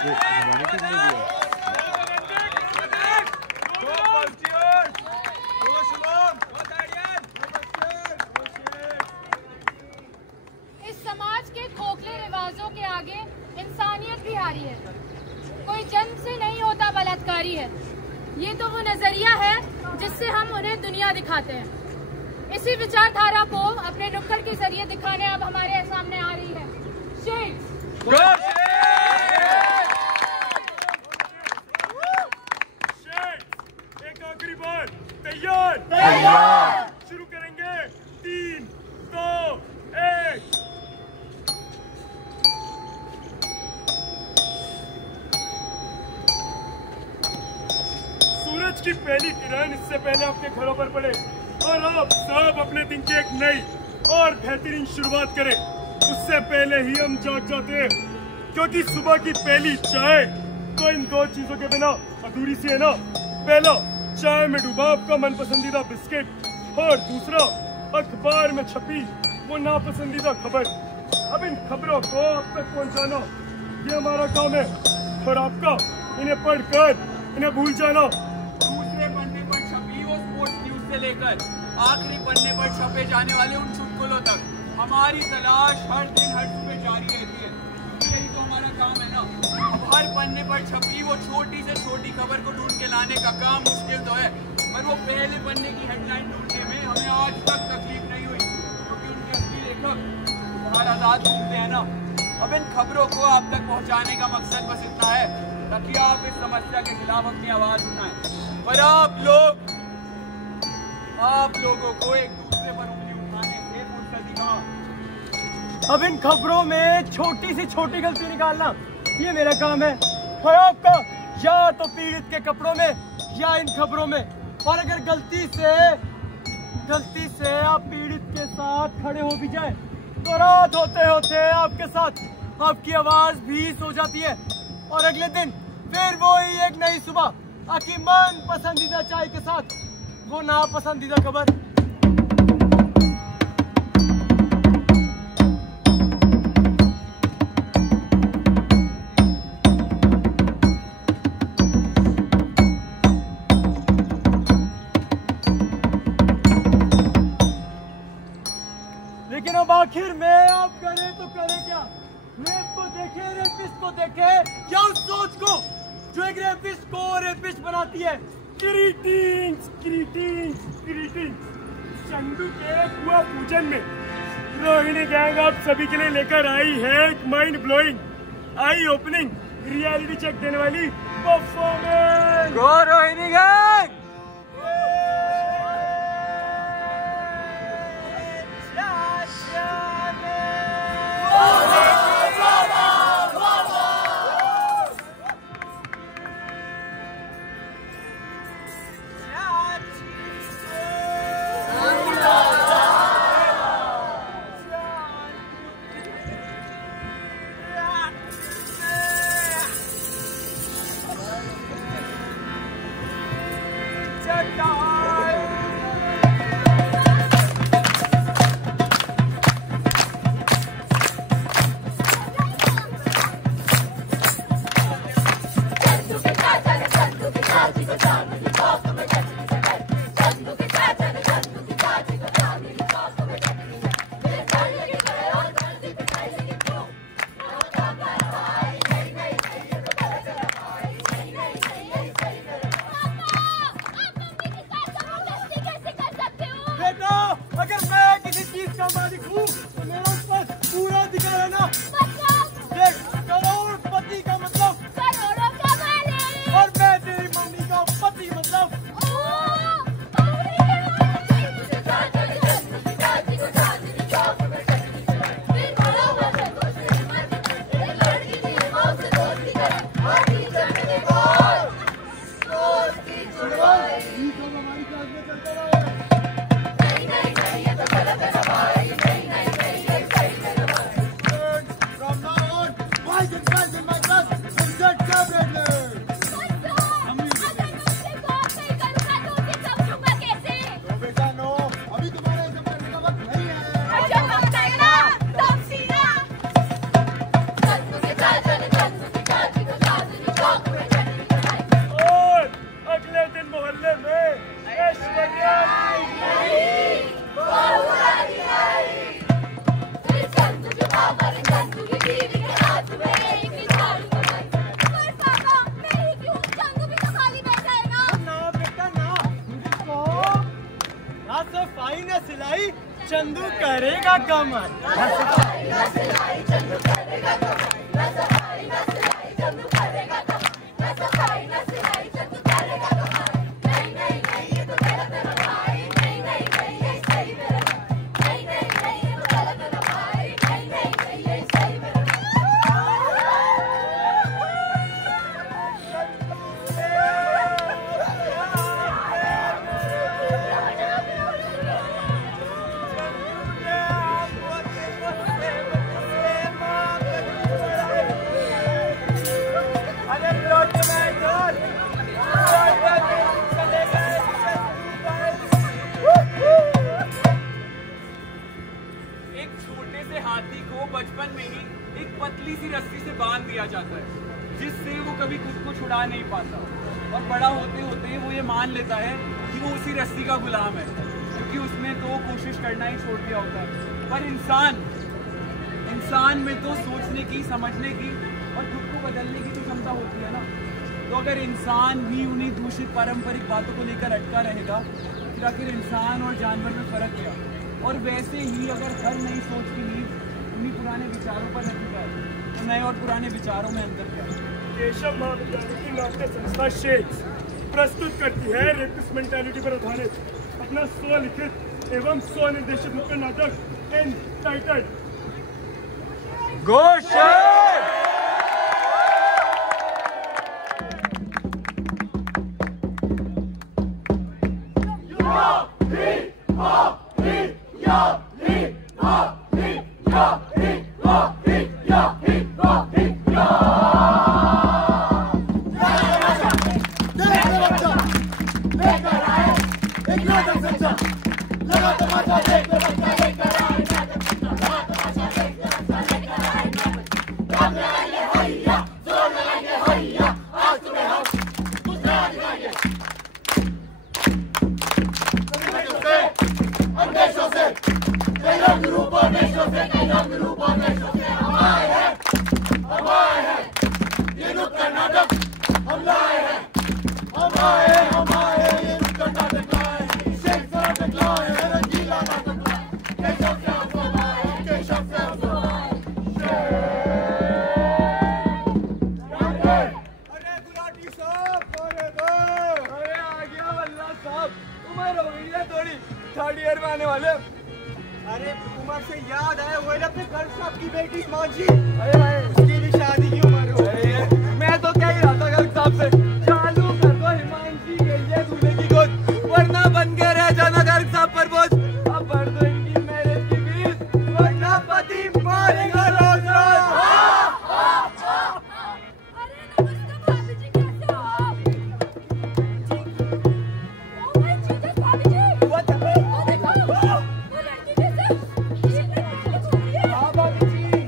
इस समाज के खोखले रिवाजों के आगे इंसानियत भी हारी है। कोई जन्म से नहीं होता बलात्कारी है। ये तो वो नजरिया है जिससे हम उन्हें दुनिया दिखाते हैं। इसी विचारधारा को अपने नुक्कड़ के जरिए दिखाने अब हमारे सामने आ रही है एक आखिरी बार तैयार शुरू करेंगे 3, 2, 1। सूरज की पहली किरण इससे पहले आपके घरों पर पड़े और आप सब अपने दिन की एक नई और बेहतरीन शुरुआत करें, उससे पहले ही हम जाग जाते हैं, क्योंकि सुबह की पहली चाय तो इन 2 चीजों के बिना अधूरी सी है ना। पहला, चाय में डूबा आपका मनपसंदीदा बिस्किट और दूसरा, अखबार में छपी वो नापसंदीदा खबर। अब इन खबरों को आप तक पहुंचाना ये हमारा काम है और आपका इन्हें पढ़कर इन्हें भूल जाना। दूसरे पन्ने पर छपी वो स्पोर्ट्स न्यूज से लेकर आखिरी पन्ने पर छपे जाने वाले उन चुटकुलों तक हमारी तलाश हर दिन हर सुबह जारी रहती है। यही तो हमारा काम है ना। अब हर पन्ने पर छपी वो छोटी से छोटी खबर को ढूंढ के लाने का काम मुश्किल तो है, पर वो पहले पन्ने की हेडलाइन ढूंढने में हमें आज तक तकलीफ नहीं हुई, क्योंकि उनके असली लेखक हर आजाद घूमते हैं ना। अब इन खबरों को आप तक पहुंचाने का मकसद बस इतना है ताकि आप इस समस्या के खिलाफ अपनी आवाज उठाएं, पर आप लोगों को एक दूसरे पर उंगली उठाने से फुर्सत कहाँ। अब इन खबरों में छोटी से छोटी गलती निकालना ये मेरा काम है और आपका या तो पीड़ित के कपड़ों में या इन खबरों में। और अगर गलती से आप पीड़ित के साथ खड़े हो भी जाए तो रात होते होते आपके साथ आपकी आवाज भी सो जाती है और अगले दिन फिर वही एक नई सुबह आपकी मन पसंदीदा चाय के साथ वो नापसंदीदा खबर। लेकिन अब आखिर में आप करें तो करें क्या? रेप को देखे, रेपिस्ट को देखे या उस सोच को जो एक रेपिस्ट को रेपिस्ट बनाती है। ग्रीटिंग्स चंदू के कुआ पूजन में रोहिणी गैंग आप सभी के लिए लेकर आई है एक माइंड ब्लोइंग, आई ओपनिंग, रियलिटी चेक देने वाली परफॉर्मेंस। गो रोहिणी गैंग। अगर मैं किसी चीज का मालिक हूँ तो मेरा उस पर पूरा अधिकार है ना। देख, करोड़पति का मतलब करोड़ों का मालिक। और मैं तेरी मम्मी का पति मतलब। चंदू करेगा कमर। बचपन में ही एक पतली सी रस्सी से बांध दिया जाता है, जिससे वो कभी खुद को छुड़ा नहीं पाता और बड़ा होते होते वो ये मान लेता है कि वो उसी रस्सी का गुलाम है, क्योंकि उसने तो कोशिश करना ही छोड़ दिया होता है। पर इंसान में तो सोचने की, समझने की और खुद को बदलने की तो क्षमता होती है ना। तो अगर इंसान भी उन्हीं दूषित पारंपरिक बातों को लेकर अटका रहेगा, फिर आखिर इंसान और जानवर में फर्क क्या? और वैसे ही अगर हर नई सोच की नींव उन्हीं पुराने विचारों पर रखी जाए, तो नए और पुराने विचारों में अंतर क्या? केशव महाविद्यालय की नाट्य संस्था शेक्स प्रस्तुत करती है रेपिस्ट मेंटालिटी पर आधारित अपना स्वलिखित एवं स्वनिर्देशित नुक्कड़ नाटक एंटाइटल्ड गो शेक्स। अरे उमर से याद आया, वो अपने कर्ज साहब की बेटी मांझी, उसकी भी शादी की उम्र हो। मैं तो कह ही रहा था गर्ग साहब से, चालू कर दो हिमांशी के लिए दूल्हे की गोद, वरना बन के रह जाना गर्ग साहब पर बोझ। अब भर दो इनकी मैरिज की फीस, वरना पति मारेगा रोज रोज। अरे नमस्ते भाभी जी, कैसे हो आप? ओ माय जीसस भाभी जी, वो देखो वो लड़की कैसे? हाँ भाभी जी,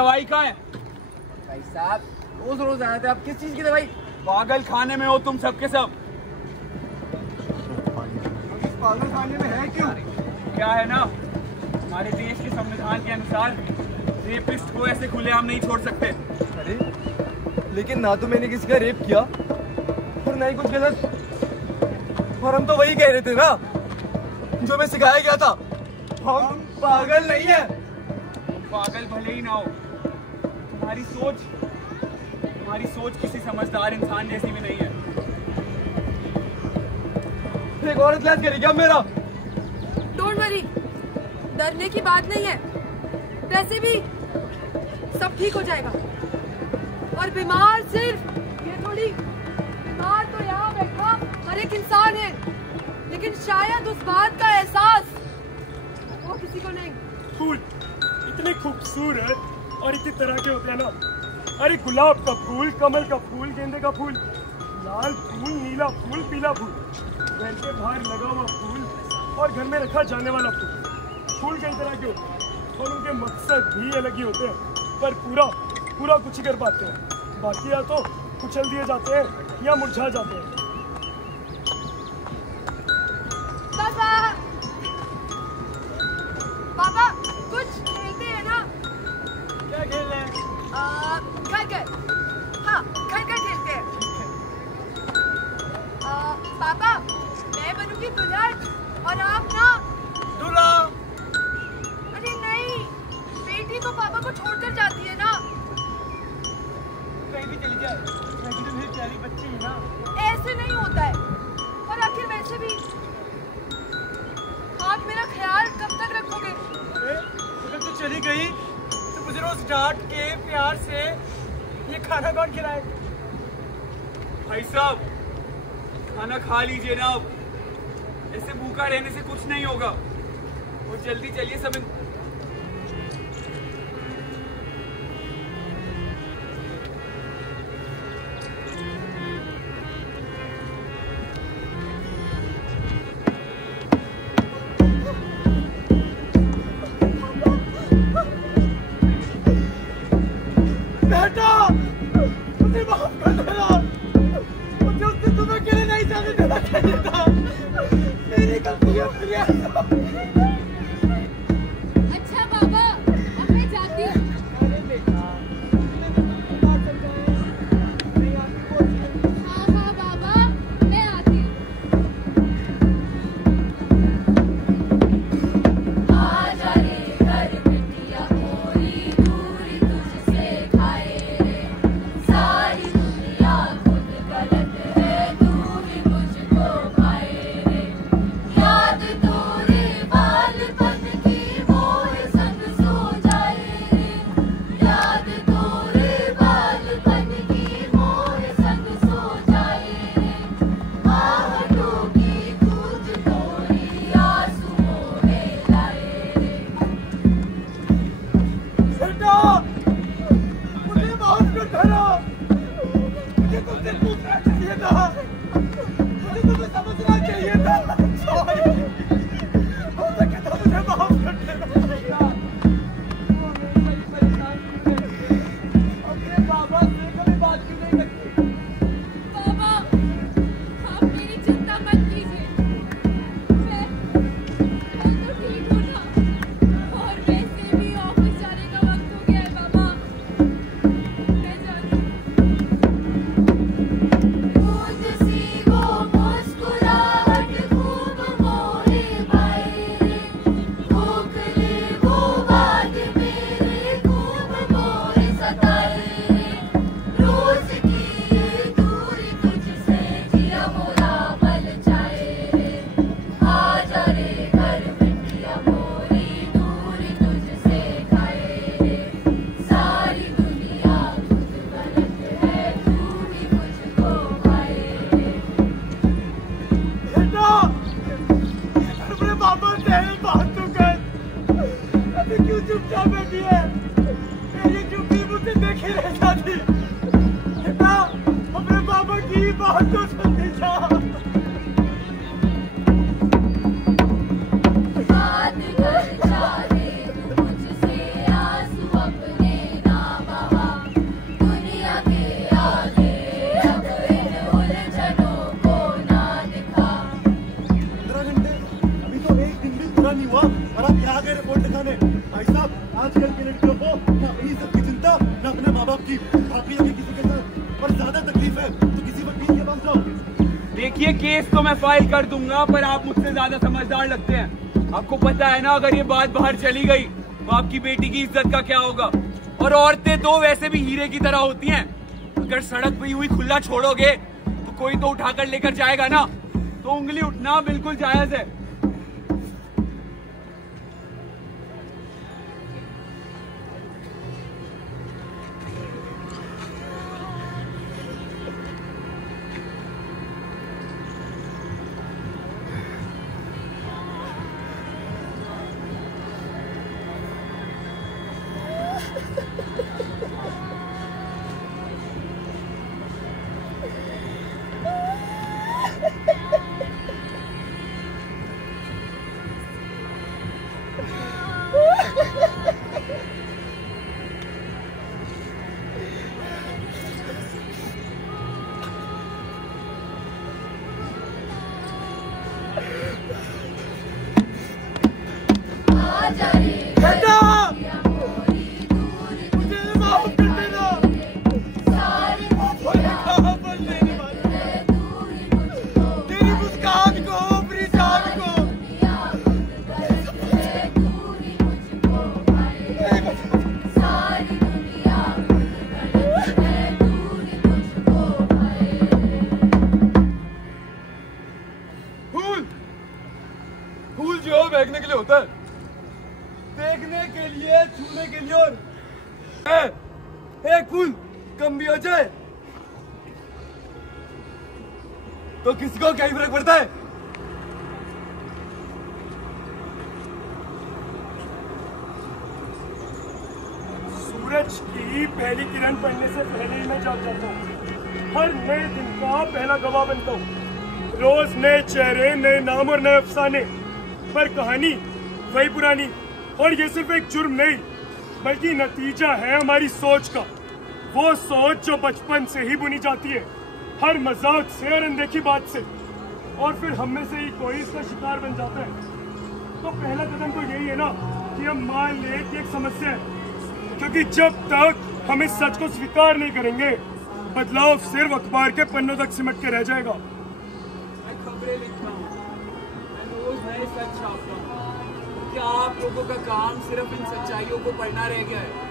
दवाई कहाँ है? भाई साहब रोज रोज आए थे आप, किस चीज की दवाई? पागल खाने में हो तुम सबके सब। इस पागल खाने में है क्यों? क्या है ना, हमारे देश के संविधान के अनुसार रेपिस्ट को ऐसे खुलेआम नहीं छोड़ सकते। अरे लेकिन ना तो मैंने किसी का रेप किया और ना ही कुछ गलत, और हम तो वही कह रहे थे ना जो मैं सिखाया गया था, हम पागल नहीं है। पागल भले ही ना हो, तुम्हारी सोच किसी समझदार इंसान जैसी भी नहीं है। एक औरत इलाज करेगी अब मेरा। डोंट वरी, डरने की बात नहीं है, वैसे भी सब ठीक हो जाएगा। और बीमार सिर्फ ये थोड़ी, बीमार तो यहाँ बैठा हर एक इंसान है, लेकिन शायद उस बात का एहसास वो किसी को नहीं। फूल इतने खूबसूरत और इतनी तरह के होते हैं ना। अरे गुलाब का फूल, कमल का फूल, गेंदे का फूल, लाल फूल, नीला फूल, पीला फूल, घर के बाहर लगा हुआ फूल और घर में रखा जाने वाला फूल। फूल कई तरह के होते हैं और उनके मकसद भी अलग ही होते हैं, पर पूरा कुछ ही कर पाते हैं। बाकी या तो कुचल दिए जाते हैं या मुरझा जाते हैं। पापा कुछ खेलते हैं ना? क्या खेल रहे हैं? घर हाँ घर खेलते हैं। पापा मैं बनूंगी दुल्हन और आप ना दूल्हा। अरे नहीं, बेटी तो पापा को छोड़कर जाती है ना। कहीं भी चली जाए, लड़की तो मेरी प्यारी बच्ची है ना। ऐसे नहीं होता है, और आखिर वैसे भी आप मेरा ख्याल कब तक रखोगे? अरे अगर तू चली गई तो मुझे रोज डांट के प्यार से ये खाना कौन खिलाए? भाई साहब खाना खा लीजिए ना, अब ऐसे भूखा रहने से कुछ नहीं होगा। और जल्दी चलिए सब। बेटा मुझे माफ कर देना, मुझे उस दिन तुम्हें अकेले नहीं जाने देना चाहिए था। मेरी गलती है। अच्छा बाबा, अब मैं जाती हूँ। अरे बेटा हाँ बाबा, मैं आती हूँ। आजा रे घर बिटिया मोरी, दूरी तुझसे खाए रे। सारी दुनिया खुद गलत है, तू ही मुझको खाए रे। याद तोरे बालपन की मोर संग सो जाए रे। याद तोरे बालपन की मोर संग सो जाए रे। आहटों की गूंज तोरी आंसुओं में लाए रे। बेटा मुझे माफ कर देना, मुझे तुमसे पूछना चाहिए था, मुझे तुम्हें समझना चाहिए था। सॉरी, हो सके तो मुझे माफ कर देना। अपने बाबा से कभी बात क्यों नहीं करती? बाबा, आप मेरी चिंता मत कीजिए। मैं तो ठीक हूँ ना, और वैसे भी ऑफिस जाने का वक्त हो गया है बाबा। मैं जाती हूँ। खुद सी वो मुस्कुराहट खूब मोहे भाई रे। खोखले वो बात मेरे खूब मोहे सताए रे। रोज की ये दूरी तुझसे जिया मोरा मल जाए रे। आजा रे घर बिटिया मोरी, दूरी तुझसे खाए रे। सारी दुनिया खुद गलत है, तू ही मुझको खाए रे। बेटा अपने बाबा से बात तो कर, अभी क्यों चुपचाप बैठी है? मेरी चुप्पी मुझसे देखी रह जाती। बेटा अपने बाबा की बात तो सुनती जा। बात कर चाहे तू मुझसे, आंसू अपने ना देखिए, केस तो मैं फाइल कर दूंगा, पर आप मुझसे ज्यादा समझदार लगते हैं। आपको पता है ना, अगर ये बात बाहर चली गई तो आपकी बेटी की इज्जत का क्या होगा। और औरतें तो वैसे भी हीरे की तरह होती हैं। अगर सड़क पे हुई खुला छोड़ोगे तो कोई तो उठाकर लेकर जाएगा ना, तो उंगली उठना बिल्कुल जायज है। फूल जो है फेंकने के लिए होता है, देखने के लिए, छूने के लिए। और एक फूल कम भी हो जाए तो किसको क्या फर्क पड़ता है। सूरज की पहली किरण पड़ने से पहले ही मैं जाग जाता हूँ। हर नए दिन का पहला गवाह बनता हूँ। रोज नए चेहरे, नए नाम और नए अफसाने, पर कहानी वही पुरानी। और ये सिर्फ एक जुर्म नहीं, बल्कि नतीजा है हमारी सोच का। वो सोच जो बचपन से ही बुनी जाती है, हर मजाक से और अनदेखी बात से, और फिर हम में से ही कोई इसका शिकार बन जाता है। तो पहला कदम तो यही है ना कि हम मान लें कि एक समस्या है, क्योंकि जब तक हम इस सच को स्वीकार नहीं करेंगे, बदलाव सिर्फ अखबार के पन्नों तक सिमट के रह जाएगा। मैं खबरें लिखता हूँ, मैं रोज नए सच छापता हूँ। क्या आप लोगों का काम सिर्फ इन सच्चाइयों को पढ़ना रह गया है?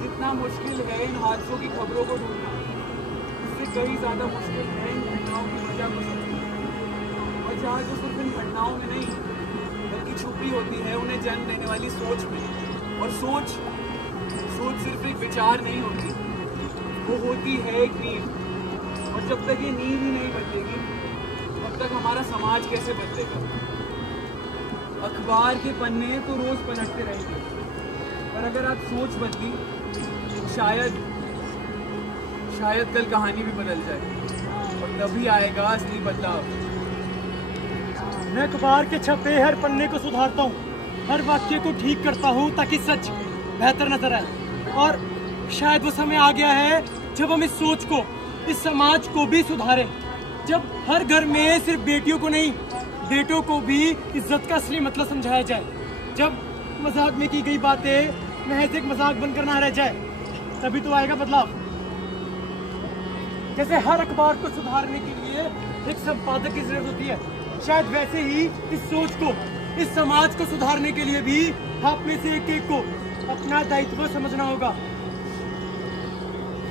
जितना मुश्किल है इन हादसों की खबरों को ढूंढना, उससे कहीं ज्यादा मुश्किल है इन घटनाओं की वजह को समझना। और जहाँ जो सिर्फ इन घटनाओं में नहीं बल्कि छुपी होती है उन्हें जन्म देने वाली सोच में। और सोच सिर्फ एक विचार नहीं होती, वो होती है एक नींव। और जब तक ये नींव ही नहीं बदलेगी तब तक हमारा समाज कैसे बदलेगा। अखबार के पन्ने तो रोज पलटते रहेंगे, पर अगर आप सोच बदली तो शायद कल कहानी भी बदल जाए, और तभी आएगा असली बदलाव। मैं अखबार के छपे हर पन्ने को सुधारता हूँ, हर वाक्य को ठीक करता हूँ ताकि सच बेहतर नजर आए। और शायद वो समय आ गया है जब हम इस सोच को, इस समाज को भी सुधारें, जब हर घर में सिर्फ बेटियों को नहीं, बेटों को भी इज्जत का असली मतलब समझाया जाए, जब मजाक में की गई बातें महज एक मजाक बनकर ना रह जाए, तभी तो आएगा बदलाव। जैसे हर अखबार को सुधारने के लिए एक संपादक की जरूरत होती है, शायद वैसे ही इस सोच को, इस समाज को सुधारने के लिए भी आप में से एक को अपना दायित्व समझना होगा।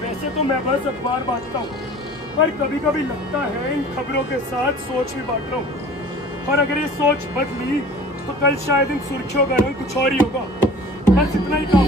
वैसे तो मैं बस अखबार बांटता हूँ, पर कभी कभी लगता है इन खबरों के साथ सोच भी बांट रहा हूँ। और अगर ये सोच बदली तो कल शायद इन सुर्खियों का रंग कुछ और ही होगा। बस इतना ही काम।